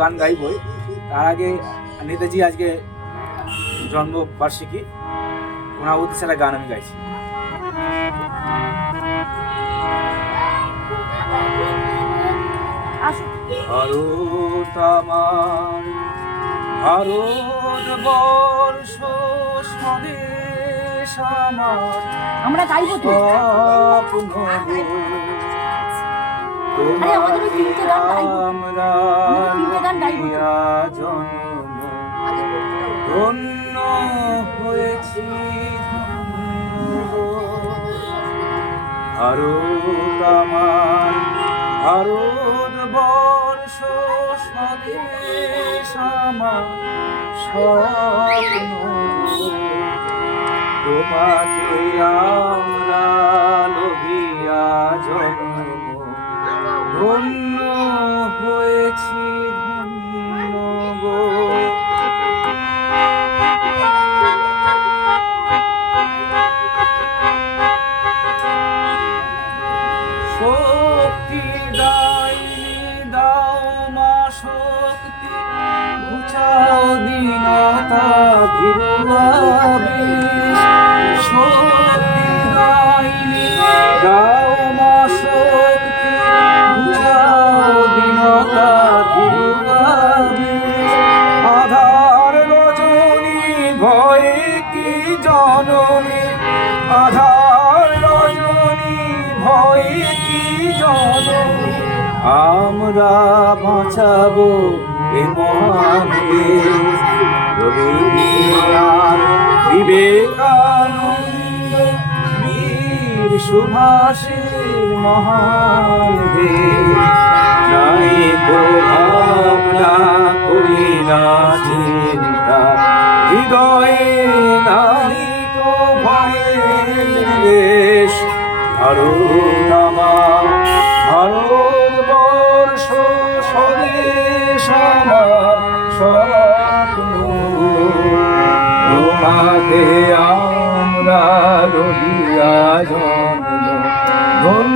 গান গাইবই, তার আগে নেতাজি আজকে জন্মবার্ষিকী, ওনার উদ্দেশ্যে একটা গান আমি গাইছি। ভারত আমার, ভারতবর্ষ স্বদেশ আমার, আমরা গাইব তো। ধন্য হয়েছি ভারত আমার, ভারতবর্ষ স্বদেশ আমার, স্বপ্ন তোমাকে আমরা লোভিয়া জন্ম, ধন্য হয়েছি ধন্য গো। শক্তি দাইনি দাও মা শক্তি, ঘুচাও দীনতা বিরুয়াবিষ। শক্তি দাইনি দাও মা শক্তি, ঘুচাও দীনতা বিরুয়াবিষ। আধার রজনী ভয়ে কি জননী, আধার রজনী ভয়ে কি জননী, আমরা বাঁচাবো এ মহান দেশ। রবীন্দ্রনাথ, বিবেকানন্দ, বীর সুভাষের মহান দেশ। নাই তো ভাবনা করি না চিন্তা, হৃদয়ে নাই তো ভয়ের দেশ। ভারত আমার, ভারতবর্ষ স্বদেশ আমার, স্বপ্ন তোমাকে আমরা লইয়া জন্ম, ধন্য